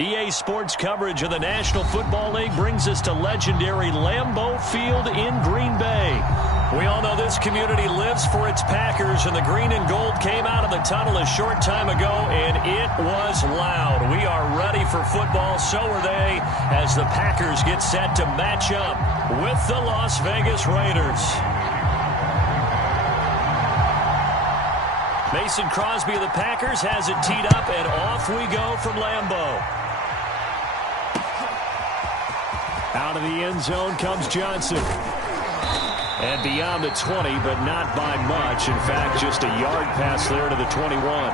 EA Sports coverage of the National Football League brings us to legendary Lambeau Field in Green Bay. We all know this community lives for its Packers, and the green and gold came out of the tunnel a short time ago, and it was loud. We are ready for football, so are they, as the Packers get set to match up with the Las Vegas Raiders. Mason Crosby of the Packers has it teed up, and off we go from Lambeau. Out of the end zone comes Johnson. And beyond the 20, but not by much. In fact, just a yard pass there to the 21.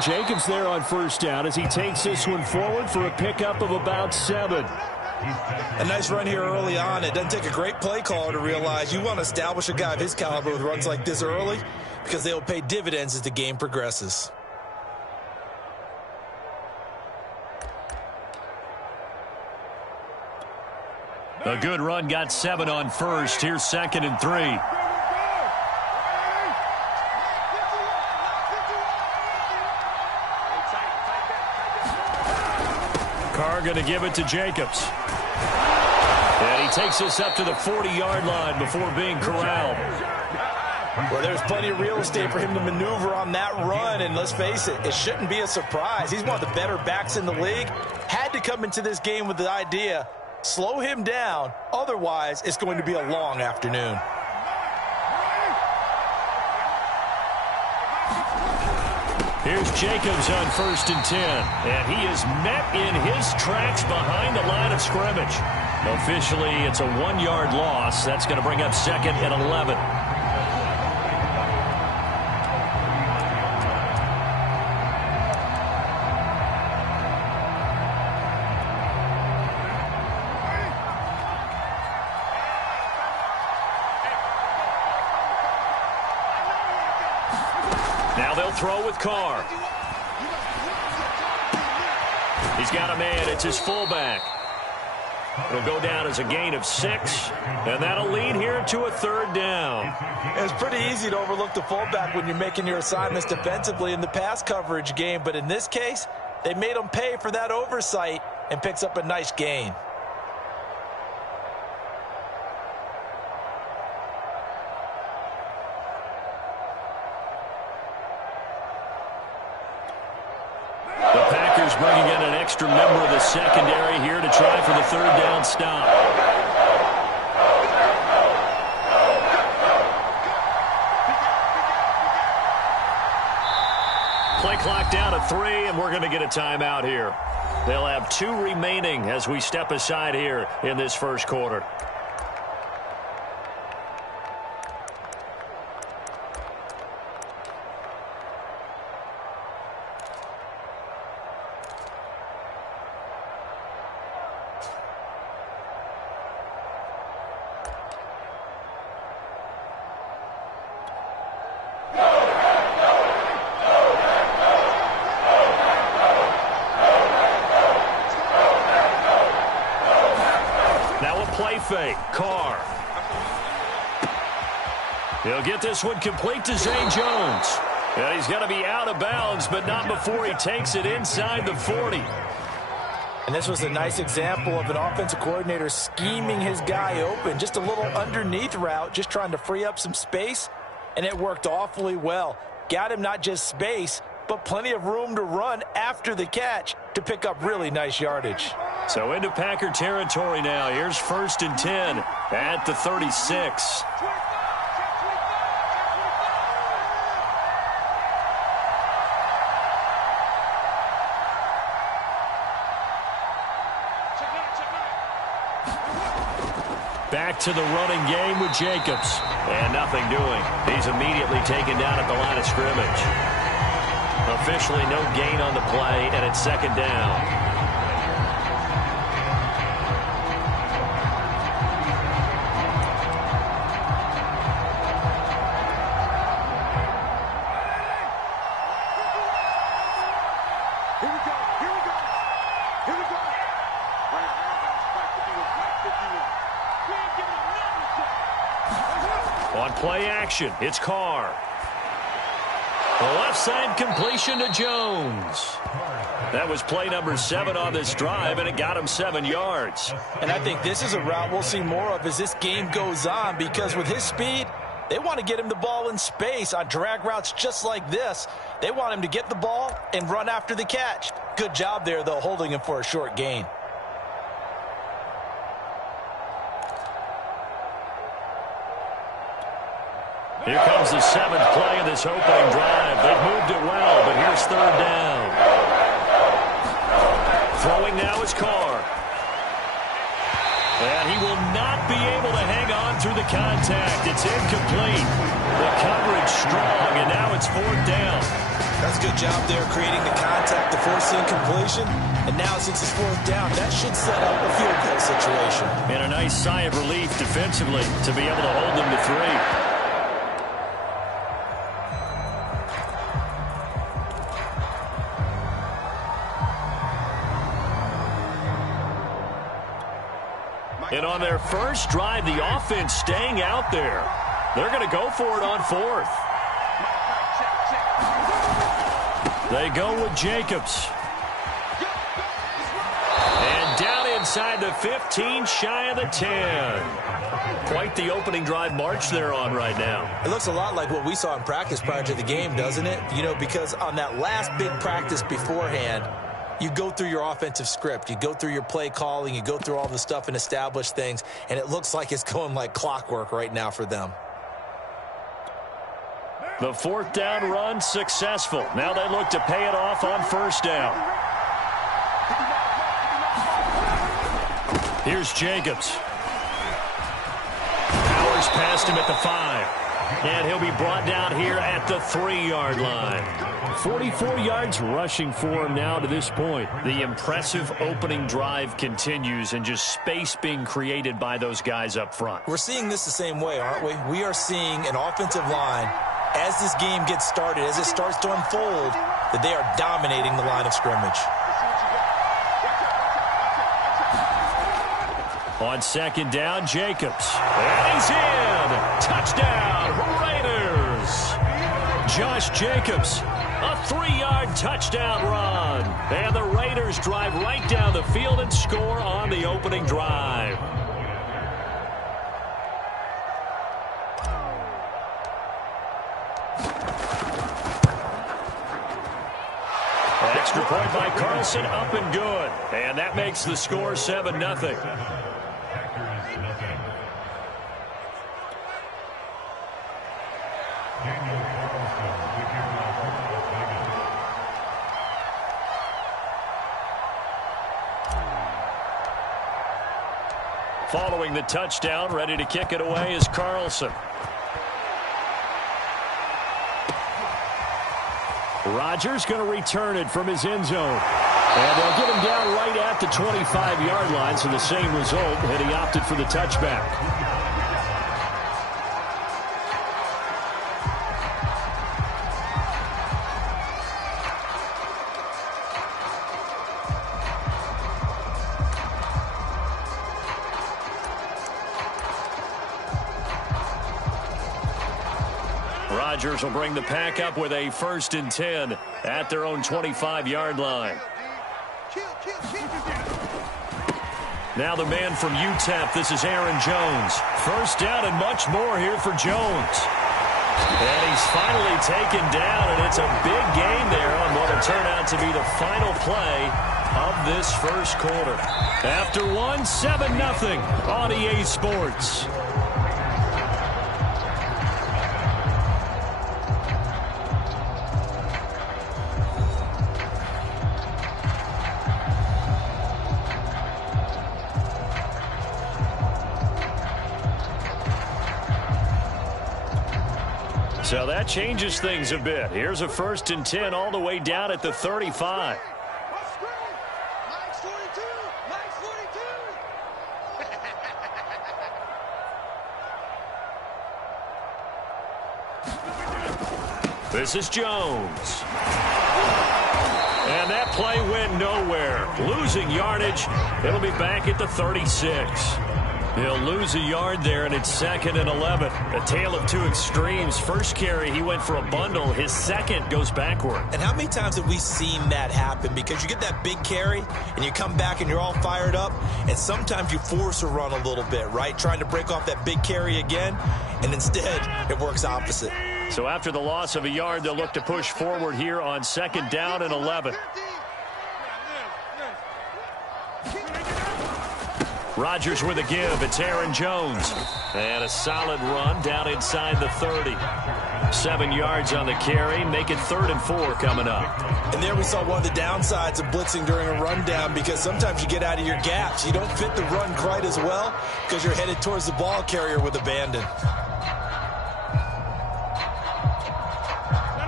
Jacobs there on first down as he takes this one forward for a pickup of about 7. A nice run here early on. It doesn't take a great play caller to realize you want to establish a guy of his caliber with runs like this early because they will pay dividends as the game progresses. A good run got 7 on first. Here's 2nd and 3. Carr going to give it to Jacobs. And he takes this up to the 40-yard line before being corralled. Well, there's plenty of real estate for him to maneuver on that run, and let's face it, it shouldn't be a surprise. He's one of the better backs in the league. Had to come into this game with the idea, slow him down, otherwise it's going to be a long afternoon. Here's Jacobs on 1st and 10, and he is met in his tracks behind the line of scrimmage. Officially, it's a 1-yard loss. That's going to bring up 2nd and 11. Now they'll throw with Carr. He's got a man. It's his fullback. It'll go down as a gain of 6, and that'll lead here to a 3rd down. It's pretty easy to overlook the fullback when you're making your assignments defensively in the pass coverage game, but in this case, they made him pay for that oversight and picks up a nice gain. Bringing in an extra member of the secondary here to try for the 3rd down stop. Play clock down to 3, and we're going to get a timeout here. They'll have 2 remaining as we step aside here in this first quarter. Fake. Carr. He'll get this one complete to Zay Jones. And he's going to be out of bounds, but not before he takes it inside the 40. And this was a nice example of an offensive coordinator scheming his guy open. Just a little underneath route, just trying to free up some space, and it worked awfully well. Got him not just space, but plenty of room to run after the catch to pick up really nice yardage. So into Packer territory now. Here's 1st and 10 at the 36. Back to the running game with Jacobs. And nothing doing. He's immediately taken down at the line of scrimmage. Officially no gain on the play, and it's second down. On play action, it's Carr. The left side completion to Jones. That was play number 7 on this drive, and it got him 7 yards. And I think this is a route we'll see more of as this game goes on, because with his speed, they want to get him the ball in space on drag routes just like this. They want him to get the ball and run after the catch. Good job there, though, holding him for a short gain. Here comes the 7th play of this opening drive. They've moved it well, but here's third down. Throwing now is Carr. And he will not be able to hang on through the contact. It's incomplete. The coverage strong, and now it's 4th down. That's a good job there, creating the contact to force the incompletion. And now since it's 4th down, that should set up a field goal situation. And a nice sigh of relief defensively to be able to hold them to 3. And on their first drive, the offense staying out there. They're going to go for it on 4th. They go with Jacobs. And down inside the 15, shy of the 10. Quite the opening drive march they're on right now. It looks a lot like what we saw in practice prior to the game, doesn't it? You know, because on that last big practice beforehand, you go through your offensive script. You go through your play calling. You go through all the stuff and establish things. And it looks like it's going like clockwork right now for them. The 4th down run successful. Now they look to pay it off on 1st down. Here's Jacobs. Powers past him at the 5. And he'll be brought down here at the 3-yard line. 44 yards rushing for him now to this point. The impressive opening drive continues, and just space being created by those guys up front. We're seeing this the same way, aren't we? We are seeing an offensive line, as this game gets started, as it starts to unfold, that they are dominating the line of scrimmage. On 2nd down, Jacobs. And he's in. Touchdown, Raiders. Josh Jacobs, a 3-yard touchdown run. And the Raiders drive right down the field and score on the opening drive. Extra point by Carlson, up and good. And that makes the score 7-0. Following the touchdown, ready to kick it away is Carlson. Rodgers going to return it from his end zone. And they'll get him down right at the 25-yard line, so the same result, and he opted for the touchback. Rodgers will bring the pack up with a 1st and 10 at their own 25-yard line. Now the man from UTEP, this is Aaron Jones. 1st down and much more here for Jones. And he's finally taken down, and it's a big gain there on what will turn out to be the final play of this first quarter. After 7-0 on EA Sports. So that changes things a bit. Here's a 1st and 10 all the way down at the 35. This is Jones. And that play went nowhere. Losing yardage. It'll be back at the 36. He'll lose a yard there, and it's 2nd and 11. A tale of two extremes. First carry, he went for a bundle. His second goes backward. And how many times have we seen that happen? Because you get that big carry, and you come back, and you're all fired up, and sometimes you force a run a little bit, right? Trying to break off that big carry again, and instead it works opposite. So after the loss of a yard, they'll look to push forward here on 2nd down and 11. Rodgers with a give. It's Aaron Jones. And a solid run down inside the 30. 7 yards on the carry. Make it 3rd and 4 coming up. And there we saw one of the downsides of blitzing during a rundown, because sometimes you get out of your gaps. You don't fit the run quite as well because you're headed towards the ball carrier with abandon.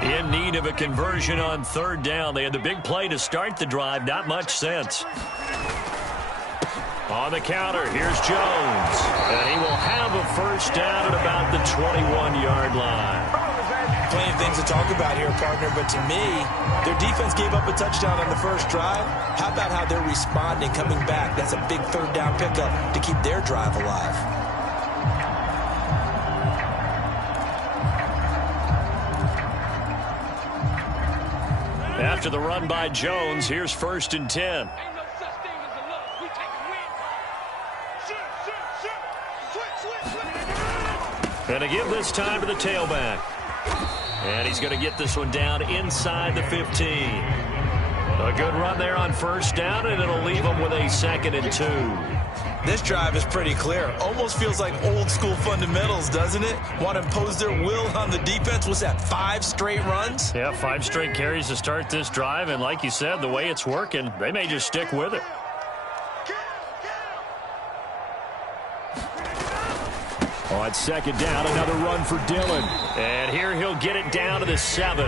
In need of a conversion on 3rd down. They had the big play to start the drive. Not much sense. On the counter, here's Jones. And he will have a 1st down at about the 21-yard line. Plenty of things to talk about here, partner, but to me, their defense gave up a touchdown on the first drive. How about how they're responding, coming back? That's a big 3rd down pickup to keep their drive alive. After the run by Jones, here's 1st and 10. And a give this time to the tailback. And he's going to get this one down inside the 15. A good run there on 1st down, and it'll leave them with a 2nd and 2. This drive is pretty clear. Almost feels like old school fundamentals, doesn't it? Want to impose their will on the defense. Was that 5 straight runs? Yeah, 5 straight carries to start this drive. And like you said, the way it's working, they may just stick with it. On 2nd down, another run for Dillon. And here he'll get it down to the 7.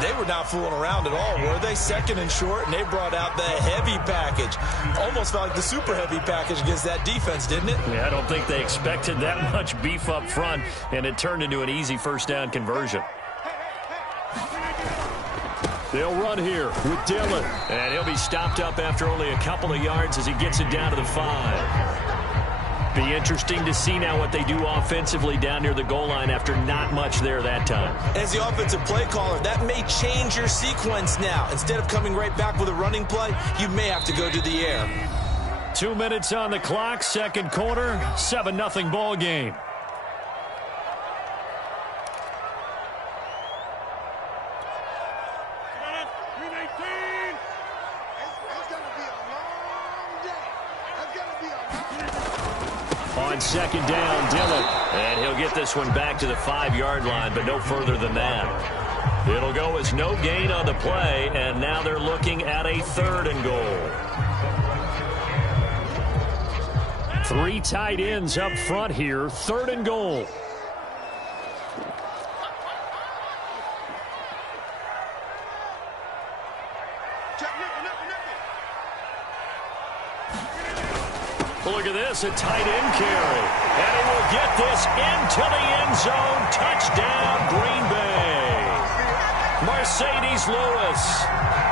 They were not fooling around at all, were they? 2nd and short, and they brought out the heavy package. Almost felt like the super heavy package against that defense, didn't it? Yeah, I don't think they expected that much beef up front, and it turned into an easy 1st down conversion. They'll run here with Dillon. And he'll be stopped up after only a couple of yards as he gets it down to the 5. Be interesting to see now what they do offensively down near the goal line after not much there that time. As the offensive play caller, that may change your sequence now. Instead of coming right back with a running play, you may have to go to the air. 2 minutes on the clock, 2nd quarter, 7-0 ball game. On 2nd down, Dillon. And he'll get this one back to the 5-yard line, but no further than that. It'll go as no gain on the play, and now they're looking at a 3rd and goal. 3 tight ends up front here, 3rd and goal. Look at this, a tight end carry. And he will get this into the end zone. Touchdown, Green Bay. Mercedes Lewis,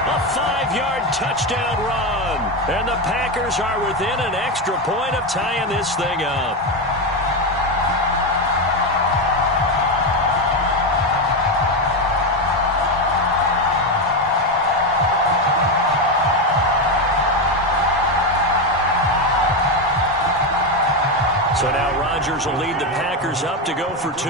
a 5-yard touchdown run. And the Packers are within an extra point of tying this thing up. So now Rodgers will lead the Packers up to go for 2.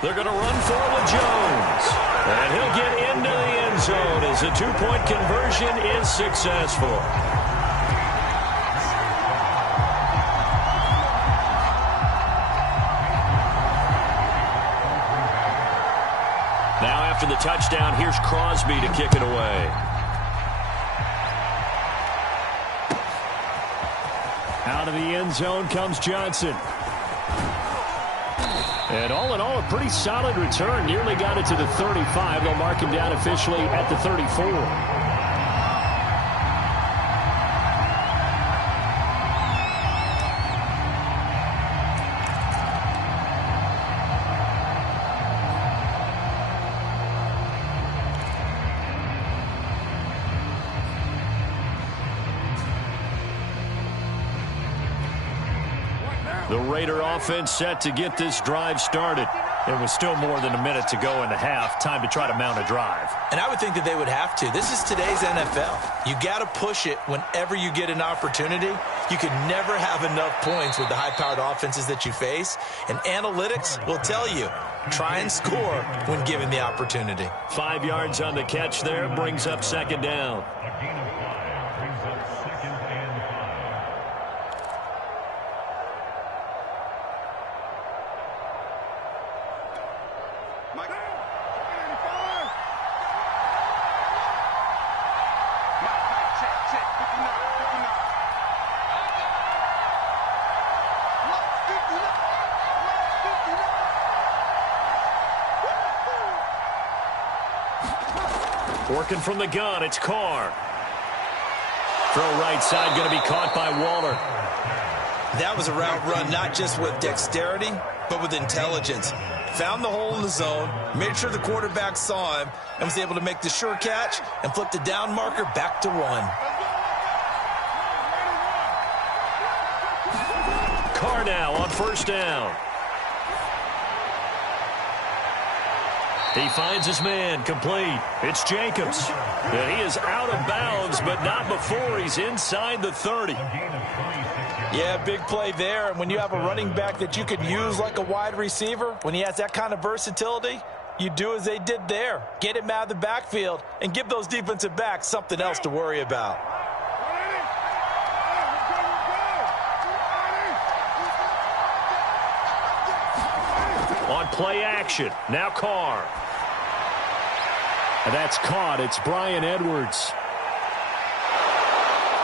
They're going to run forward Jones. And he'll get into the end zone as the 2-point conversion is successful. Now after the touchdown, here's Crosby to kick it away. Out of the end zone comes Johnson. And all in all, a pretty solid return. Nearly got it to the 35. They'll mark him down officially at the 34. The Raider offense set to get this drive started. There was still more than a minute to go in the half. Time to try to mount a drive. And I would think that they would have to. This is today's NFL. You got to push it whenever you get an opportunity. You can never have enough points with the high-powered offenses that you face. And analytics will tell you, try and score when given the opportunity. 5 yards on the catch there. Brings up second down. Working from the gun, it's Carr. Throw right side, going to be caught by Waller. That was a route run not just with dexterity, but with intelligence. Found the hole in the zone, made sure the quarterback saw him, and was able to make the sure catch and flip the down marker back to 1. Carr now on first down. He finds his man, complete. It's Jacobs. And he is out of bounds, but not before he's inside the 30. Yeah, big play there. And when you have a running back that you could use like a wide receiver, when he has that kind of versatility, you do as they did there. Get him out of the backfield and give those defensive backs something else to worry about. On play action, now Carr. And that's caught. It's Bryan Edwards.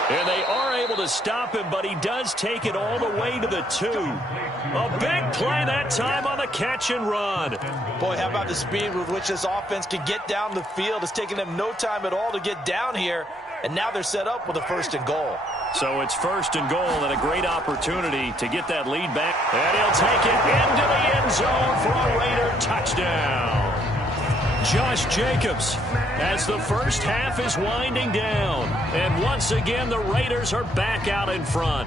And they are able to stop him, but he does take it all the way to the 2. A big play that time on the catch and run. Boy, how about the speed with which this offense can get down the field? It's taken them no time at all to get down here, and now they're set up with a 1st and goal. So it's 1st and goal and a great opportunity to get that lead back. And he'll take it into the end zone for a Raider touchdown. Josh Jacobs as the first half is winding down. And once again, the Raiders are back out in front.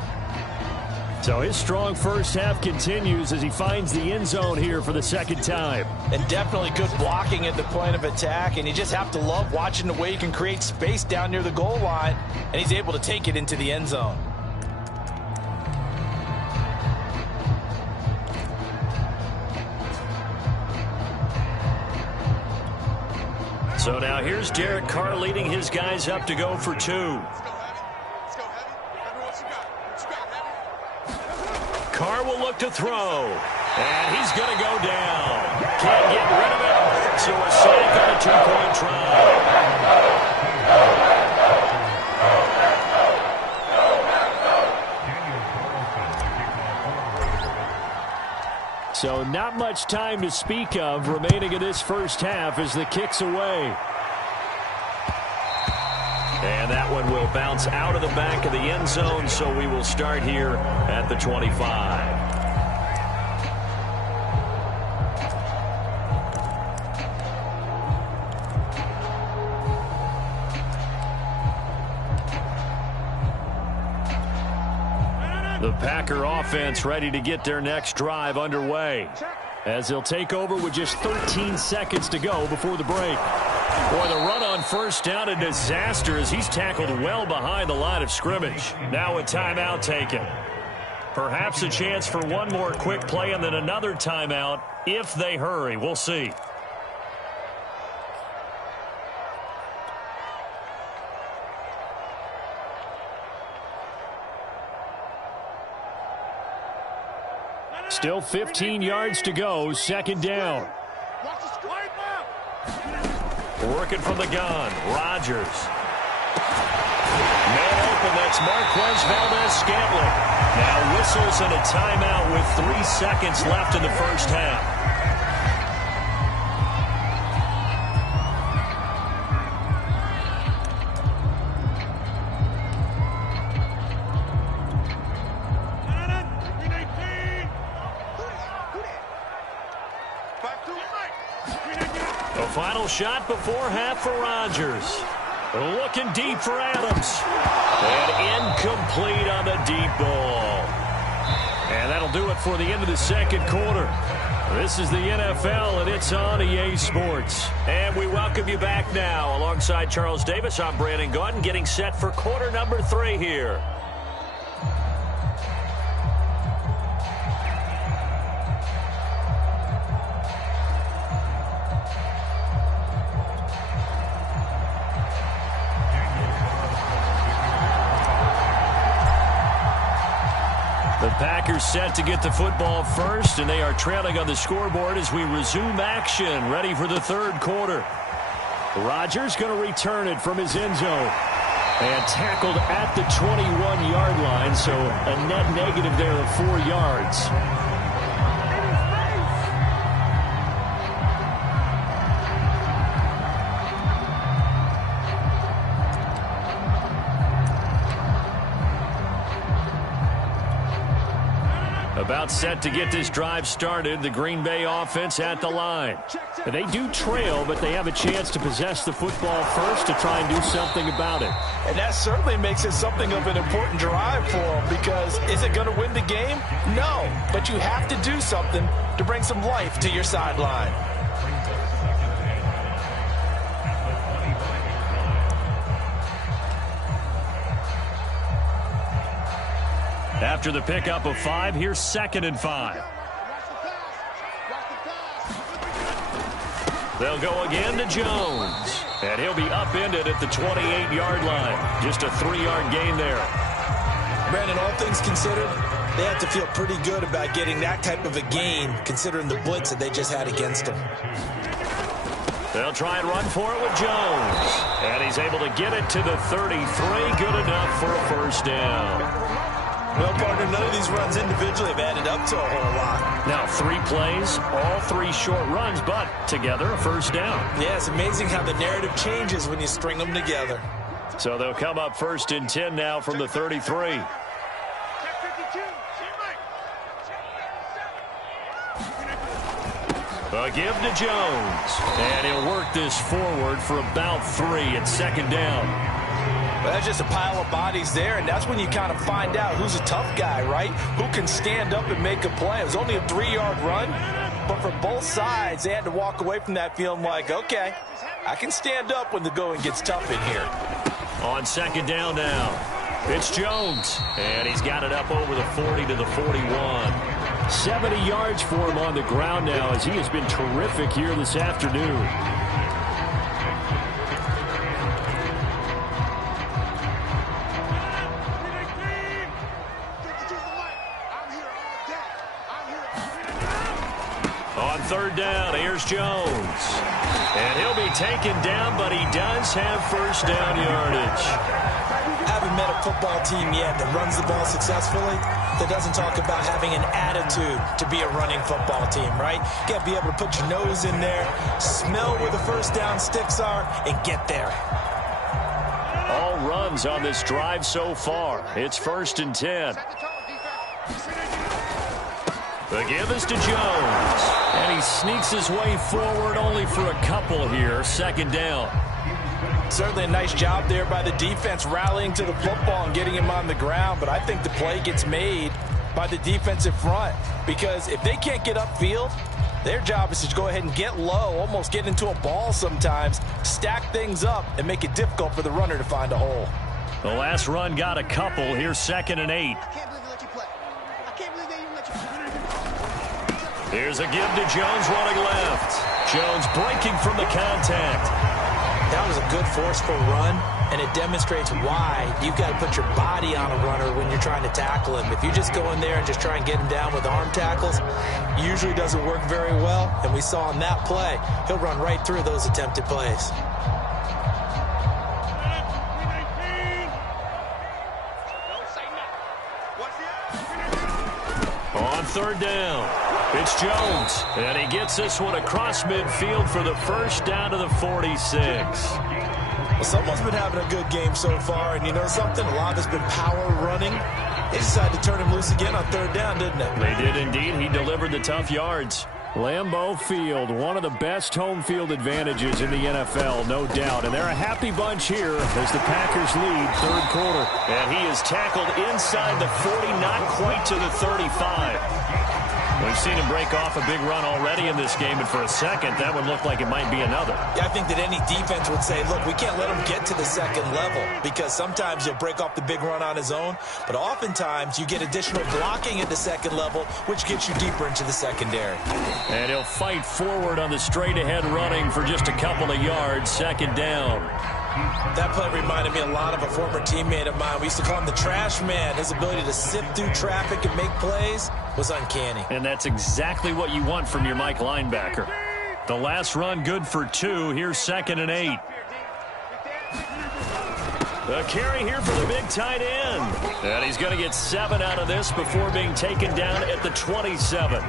So his strong first half continues as he finds the end zone here for the second time. And definitely good blocking at the point of attack. And you just have to love watching the way he can create space down near the goal line. And he's able to take it into the end zone. So now here's Derek Carr leading his guys up to go for 2. Carr will look to throw. And he's going to go down. Can't get rid of it. So a sack on a 2-point try. So not much time to speak of remaining in this first half as the kick's away. And that one will bounce out of the back of the end zone, so we will start here at the 25. The Packer offense ready to get their next drive underway as they'll take over with just 13 seconds to go before the break. Boy, the run on first down, a disaster as he's tackled well behind the line of scrimmage. Now a timeout taken. Perhaps a chance for one more quick play and then another timeout if they hurry. We'll see. Still 15 yards to go, second down. Working from the gun, Rodgers. Man open. That's Marquez Valdez-Scantling. Now whistles and a timeout with 3 seconds left in the first half. A final shot before half for Rodgers. Looking deep for Adams. And incomplete on the deep ball. And that'll do it for the end of the second quarter. This is the NFL, and it's on EA Sports. And we welcome you back now. Alongside Charles Davis, I'm Brandon Gaudin, getting set for quarter number 3 here. The Packers set to get the football first, and they are trailing on the scoreboard as we resume action, ready for the third quarter. Rodgers going to return it from his end zone. And tackled at the 21-yard line, so a net negative there of 4 yards. About set to get this drive started, the Green Bay offense at the line. They do trail, but they have a chance to possess the football first to try and do something about it. And that certainly makes it something of an important drive for them, because is it going to win the game? No, but you have to do something to bring some life to your sideline. After the pickup of 5, here's 2nd and 5. They'll go again to Jones. And he'll be upended at the 28-yard line. Just a 3-yard gain there. Brandon, all things considered, they have to feel pretty good about getting that type of a gain, considering the blitz that they just had against them. They'll try and run for it with Jones. And he's able to get it to the 33. Good enough for a first down. Well, partner, none of these runs individually have added up to a whole lot. Now 3 plays, all 3 short runs, but together a first down. Yeah, it's amazing how the narrative changes when you string them together. So they'll come up 1st and 10 now from the 33. A give to Jones. And he'll work this forward for about 3 at 2nd down. But that's just a pile of bodies there, and that's when you kind of find out who's a tough guy, right? Who can stand up and make a play. It was only a 3-yard run, but for both sides, they had to walk away from that feeling like, okay, I can stand up when the going gets tough in here. On 2nd down now, it's Jones, and he's got it up over the 40 to the 41. 70 yards for him on the ground now, as he has been terrific here this afternoon. On 3rd down, here's Jones. And he'll be taken down, but he does have first down yardage. Haven't met a football team yet that runs the ball successfully, that doesn't talk about having an attitude to be a running football team, right? You got to be able to put your nose in there, smell where the first down sticks are, and get there. All runs on this drive so far. It's 1st and 10. The give is to Jones. And he sneaks his way forward only for a couple here. 2nd down. Certainly a nice job there by the defense rallying to the football and getting him on the ground. But I think the play gets made by the defensive front. Because if they can't get upfield, their job is to go ahead and get low, almost get into a ball sometimes, stack things up, and make it difficult for the runner to find a hole. The last run got a couple. Here's 2nd and 8. Here's a give to Jones running left. Jones breaking from the contact. That was a good forceful run, and it demonstrates why you've got to put your body on a runner when you're trying to tackle him. If you just go in there and just try and get him down with arm tackles, usually doesn't work very well, and we saw in that play, he'll run right through those attempted plays. third down. It's Jones, and he gets this one across midfield for the first down to the 46. Well, someone's been having a good game so far, and you know something? A lot of it's been power running. They decided to turn him loose again on third down, didn't they? They did indeed. He delivered the tough yards. Lambeau Field, one of the best home field advantages in the NFL, no doubt. And they're a happy bunch here as the Packers lead third quarter. And he is tackled inside the 40, not quite to the 35. We've seen him break off a big run already in this game, and for a second, that would look like it might be another. Yeah, I think that any defense would say, look, we can't let him get to the second level, because sometimes he'll break off the big run on his own, but oftentimes you get additional blocking at the second level, which gets you deeper into the secondary. And he'll fight forward on the straight-ahead running for just a couple of yards, second down. That play reminded me a lot of a former teammate of mine. We used to call him the trash man. His ability to sift through traffic and make plays was uncanny. And that's exactly what you want from your Mike linebacker. The last run good for 2. Here's 2nd and 8. A carry here for the big tight end. And he's going to get 7 out of this before being taken down at the 27.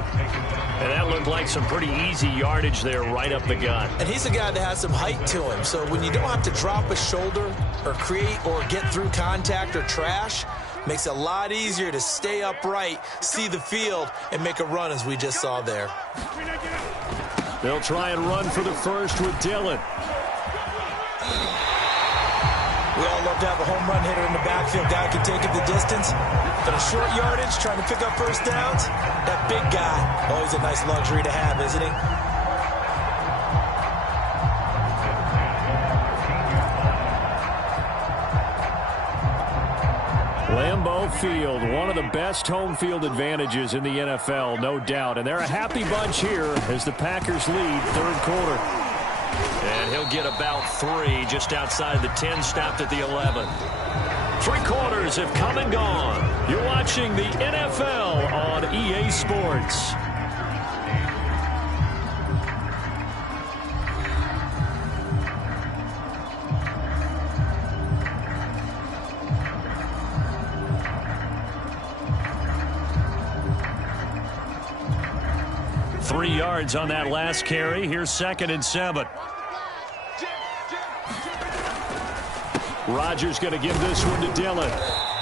And that looked like some pretty easy yardage there right up the gut. And he's a guy that has some height to him. So when you don't have to drop a shoulder or create or get through contact or trash, makes it a lot easier to stay upright, see the field, and make a run as we just saw there. They'll try and run for the first with Dillon. We all love to have a home run hitter in the backfield. Guy can take it the distance. But a short yardage, trying to pick up first downs, that big guy, always a nice luxury to have, isn't he? Lambeau Field, one of the best home field advantages in the NFL, no doubt. And they're a happy bunch here as the Packers lead third quarter. And he'll get about 3 just outside the 10, stopped at the 11. 3 quarters have come and gone. You're watching the NFL on EA Sports. Three yards on that last carry. Here's 2nd and 7. Rodgers going to give this one to Dillon.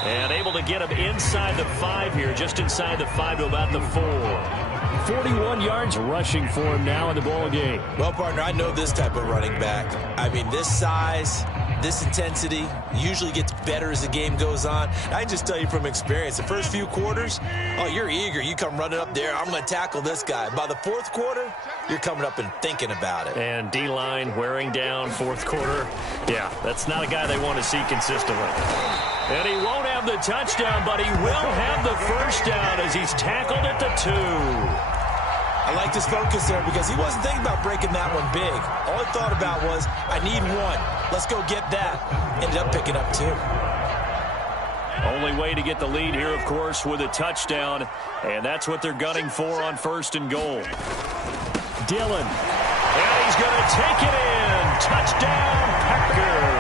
And able to get him inside the 5 here, just inside the 5 to about the 4. 41 yards rushing for him now in the ball game. Well, partner, I know this type of running back. I mean, this size, this intensity usually gets better as the game goes on. I just tell you from experience, the first few quarters, oh, you're eager. You come running up there. I'm going to tackle this guy. By the 4th quarter, you're coming up and thinking about it. And D-line wearing down 4th quarter. Yeah, that's not a guy they want to see consistently. And he won't have the touchdown, but he will have the first down as he's tackled at the 2. I like his focus there because he wasn't thinking about breaking that one big. All he thought about was, I need 1. Let's go get that. Ended up picking up 2. Only way to get the lead here, of course, with a touchdown. And that's what they're gunning for on 1st and goal. Dillon. And he's going to take it in. Touchdown, Packers.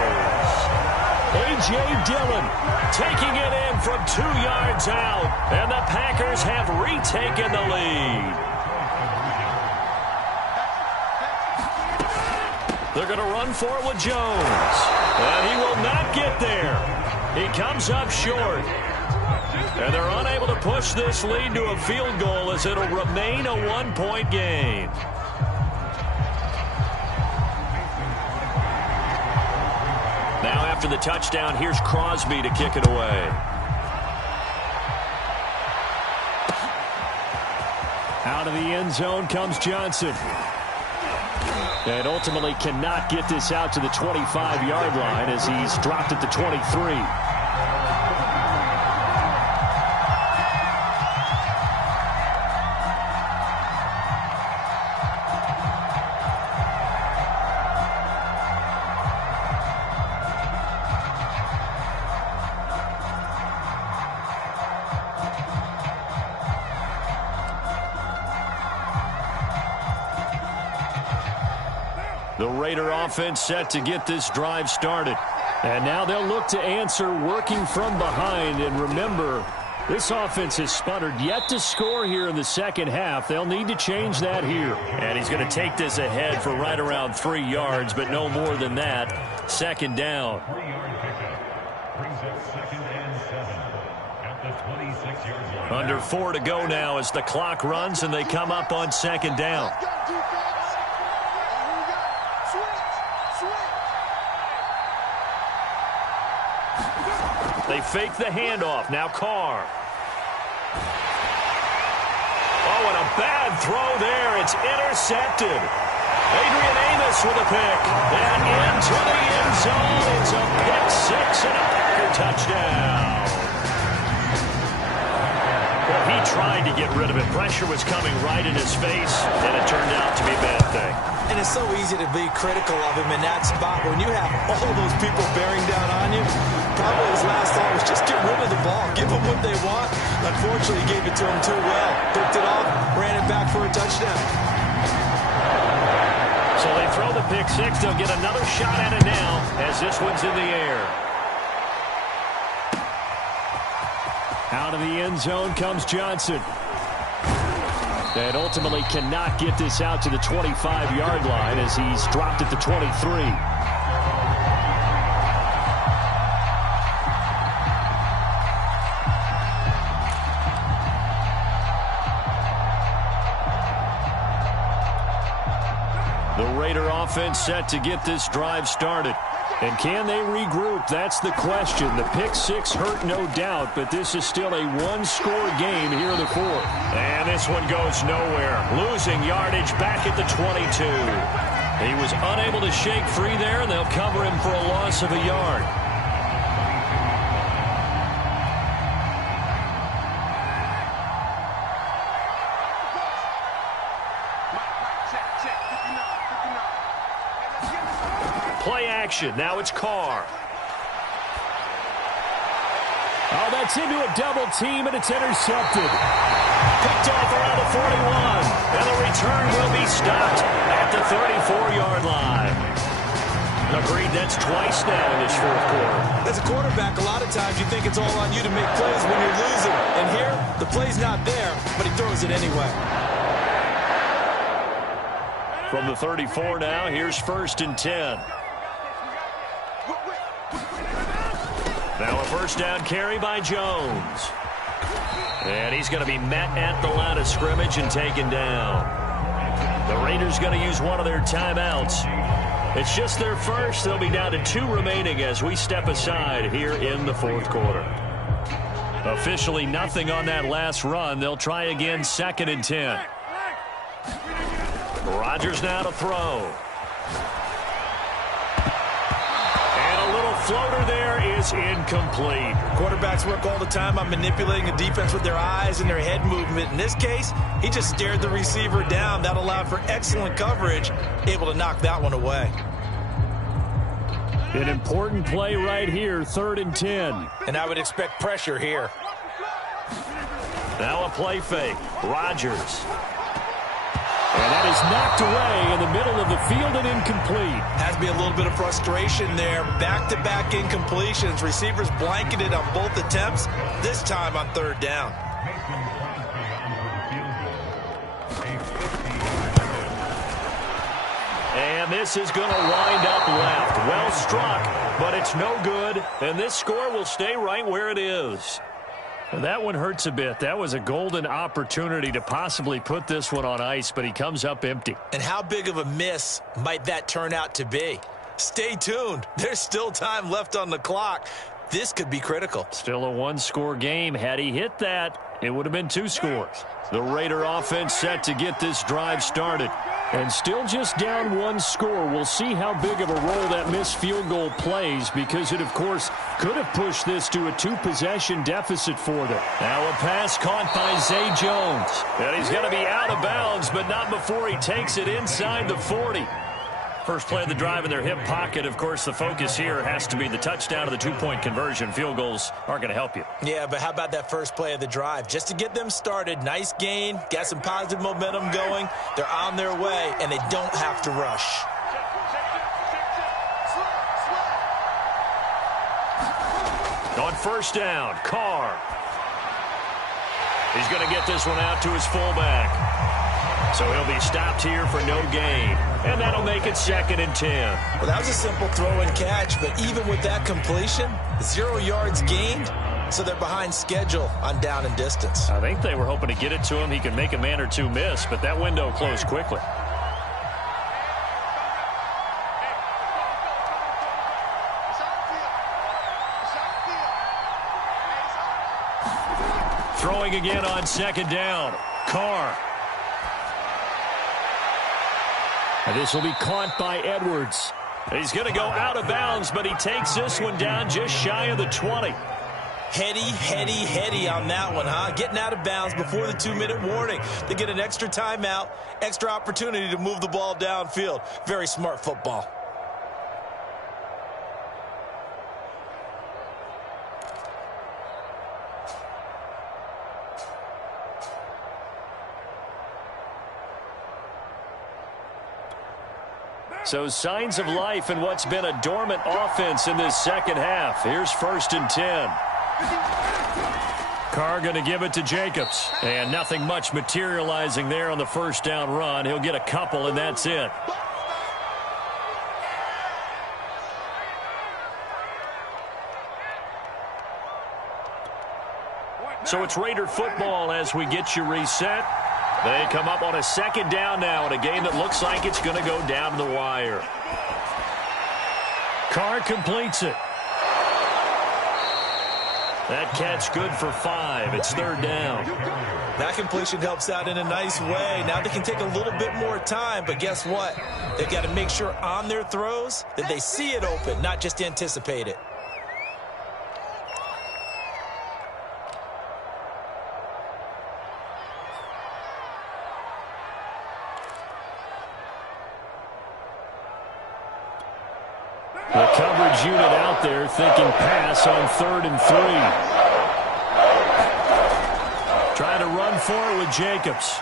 A.J. Dillon taking it in from 2 yards out. And the Packers have retaken the lead. They're going to run for it with Jones. And he will not get there. He comes up short. And they're unable to push this lead to a field goal as it'll remain a 1-point game. Now after the touchdown, here's Crosby to kick it away. Out of the end zone comes Johnson. And ultimately cannot get this out to the 25-yard line as he's dropped at the 23. The Raider offense set to get this drive started. And now they'll look to answer working from behind. And remember, This offense has sputtered yet to score here in the second half. They'll need to change that here. And he's going to take this ahead for right around 3 yards, but no more than that. Second down. 3-yard pickup brings up 2nd and 7 at the 26-yard line. Under 4 to go now as the clock runs and they come up on second down. They fake the handoff. Now Carr. Oh, and a bad throw there. It's intercepted. Adrian Amos with a pick. And into the end zone. It's a pick six and a Packer touchdown. Well, he tried to get rid of it. Pressure was coming right in his face, and it turned out to be a bad thing. And it's so easy to be critical of him in that spot. When you have all those people bearing down on you, probably his last thought was just get rid of the ball. Give them what they want. Unfortunately, he gave it to him too well. Picked it off, ran it back for a touchdown. So they throw the pick six. They'll get another shot at it now as this one's in the air. Out of the end zone comes Johnson. And ultimately cannot get this out to the 25-yard line as he's dropped at the 23. The Raider offense set to get this drive started. And can they regroup? That's the question. The pick six hurt, no doubt, but this is still a one-score game here in the fourth. And this one goes nowhere. Losing yardage back at the 22. He was unable to shake free there, and they'll cover him for a loss of a yard. Play action. Now it's Carr. Oh, that's into a double team, and it's intercepted. Picked off around the 41. And the return will be stopped at the 34-yard line. Agreed, that's twice now in this fourth quarter. As a quarterback, a lot of times you think it's all on you to make plays when you're losing. And here, the play's not there, but he throws it anyway. From the 34 now, here's 1st and 10. Now a first down carry by Jones. And he's going to be met at the line of scrimmage and taken down. The Raiders going to use one of their timeouts. It's just their first. They'll be down to 2 remaining as we step aside here in the fourth quarter. Officially nothing on that last run. They'll try again 2nd and 10. Rodgers now to throw. Floater there is incomplete. Quarterbacks work all the time on manipulating the defense with their eyes and their head movement. In this case, he just stared the receiver down. That allowed for excellent coverage, able to knock that one away. An important play right here, 3rd and 10. And I would expect pressure here. Now a play fake. Rodgers. And that is knocked away in the middle of the field and incomplete. Has to be a little bit of frustration there. Back-to-back incompletions. Receivers blanketed on both attempts, this time on 3rd down. And this is going to wind up left. Well struck, but it's no good. And this score will stay right where it is. And that one hurts a bit. That was a golden opportunity to possibly put this one on ice, but he comes up empty. And how big of a miss might that turn out to be? Stay tuned. There's still time left on the clock. This could be critical. Still a one-score game. Had he hit that, it would have been 2 scores. The Raider offense set to get this drive started. And still just down 1 score. We'll see how big of a role that missed field goal plays because it, of course, could have pushed this to a 2-possession deficit for them. Now a pass caught by Zay Jones. And he's going to be out of bounds, but not before he takes it inside the 40. First play of the drive in their hip pocket. Of course, the focus here has to be the touchdown of the 2-point conversion. Field goals aren't going to help you. Yeah, but how about that first play of the drive? Just to get them started, nice gain, got some positive momentum going. They're on their way, and they don't have to rush. On 1st down, Carr. He's going to get this one out to his fullback. So he'll be stopped here for no gain. And that'll make it 2nd and 10. Well, that was a simple throw and catch, but even with that completion, 0 yards gained, so they're behind schedule on down and distance. I think they were hoping to get it to him. He could make a man or two miss, but that window closed quickly. Throwing again on 2nd down. Carr. And this will be caught by Edwards. He's going to go out of bounds, but he takes this one down just shy of the 20. Heady on that one, huh? Getting out of bounds before the 2-minute warning. They get an extra timeout, extra opportunity to move the ball downfield. Very smart football. So signs of life in what's been a dormant offense in this second half. Here's 1st and 10. Carr going to give it to Jacobs. And nothing much materializing there on the 1st down run. He'll get a couple, and that's it. So it's Raider football as we get you reset. They come up on a 2nd down now in a game that looks like it's going to go down to the wire. Carr completes it. That catch good for 5. It's 3rd down. That completion helps out in a nice way. Now they can take a little bit more time, but guess what? They've got to make sure on their throws that they see it open, not just anticipate it. The coverage unit out there thinking pass on 3rd and 3. Trying to run for it with Jacobs.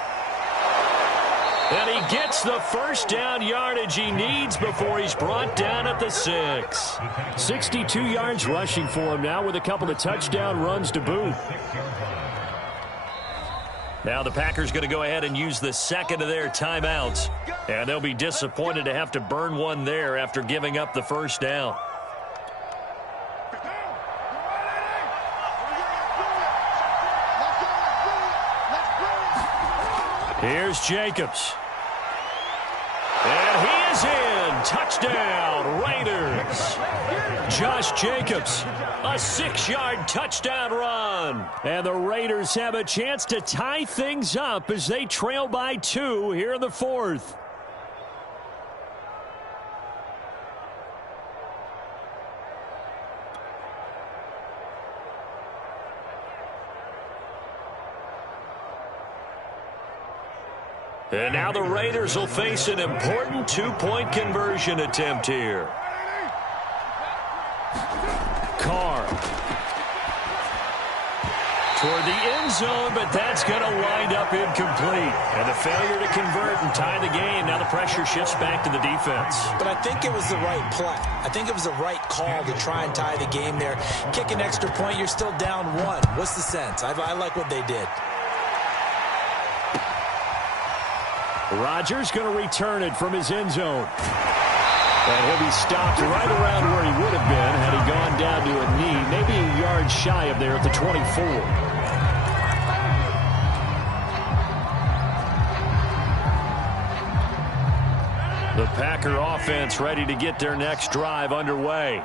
And he gets the 1st down yardage he needs before he's brought down at the 6. 62 yards rushing for him now with a couple of touchdown runs to boot. Now the Packers going to go ahead and use the 2nd of their timeouts. And they'll be disappointed to have to burn one there after giving up the 1st down. Here's Jacobs. And he is in. Touchdown, Raiders. Josh Jacobs, a 6-yard touchdown run. And the Raiders have a chance to tie things up as they trail by 2 here in the 4th. And now the Raiders will face an important 2-point conversion attempt here. Carr. Toward the end zone, but that's going to wind up incomplete. And the failure to convert and tie the game. Now the pressure shifts back to the defense. But I think it was the right play. I think it was the right call to try and tie the game there. Kick an extra point, you're still down 1. What's the sense? I like what they did. Rodgers going to return it from his end zone. And he'll be stopped right around where he would have been had he gone down to a knee, maybe a yard shy of there at the 24. The Packer offense ready to get their next drive underway.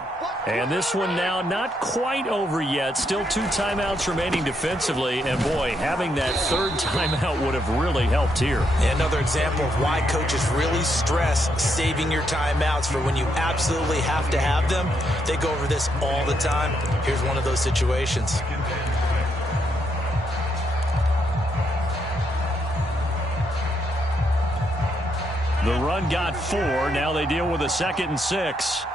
And this one now not quite over yet. Still 2 timeouts remaining defensively. And, boy, having that 3rd timeout would have really helped here. Another example of why coaches really stress saving your timeouts for when you absolutely have to have them. They go over this all the time. Here's one of those situations. The run got 4. Now they deal with a 2nd and 6.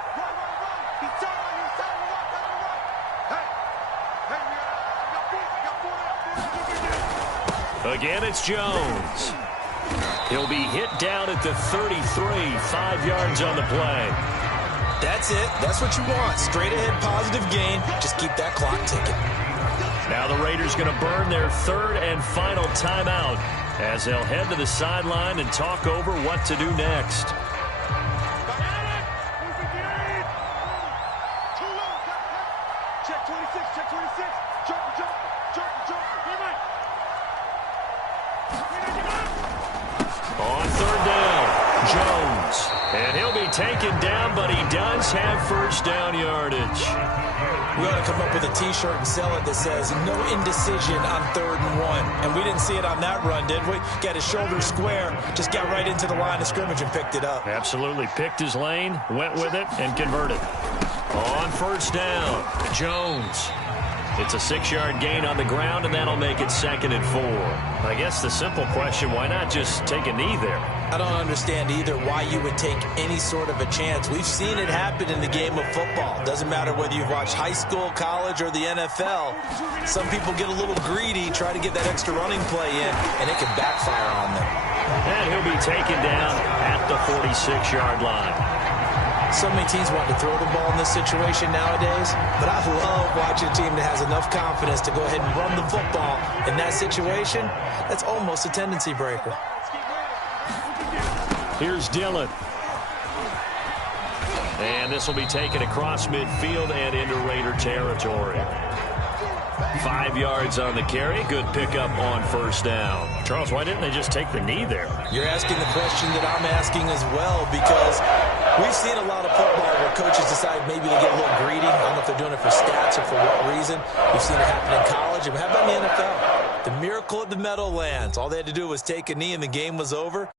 Again, it's Jones. He'll be hit down at the 33, 5 yards on the play. That's it. That's what you want. Straight ahead positive gain. Just keep that clock ticking. Now the Raiders going to burn their third and final timeout as they'll head to the sideline and talk over what to do next. On third down, Jones. And he'll be taken down, but he does have first down yardage. We ought to come up with a T-shirt and sell it that says, no indecision on 3rd and 1. And we didn't see it on that run, did we? Got his shoulder square, just got right into the line of scrimmage and picked it up. Absolutely. Picked his lane, went with it, and converted. On first down, Jones. It's a 6-yard gain on the ground, and that'll make it 2nd and 4. I guess the simple question, why not just take a knee there? I don't understand either why you would take any sort of a chance. We've seen it happen in the game of football. Doesn't matter whether you've watched high school, college, or the NFL. Some people get a little greedy, try to get that extra running play in, and it can backfire on them. And he'll be taken down at the 46-yard line. So many teams want to throw the ball in this situation nowadays, but I love watching a team that has enough confidence to go ahead and run the football in that situation. That's almost a tendency breaker. Here's Dillon. And this will be taken across midfield and into Raider territory. 5 yards on the carry. Good pickup on first down. Charles, why didn't they just take the knee there? You're asking the question that I'm asking as well, because we've seen a lot of football where coaches decide maybe to get a little greedy. I don't know if they're doing it for stats or for what reason. We've seen it happen in college. And how about in the NFL? The miracle at the Meadowlands. All they had to do was take a knee and the game was over.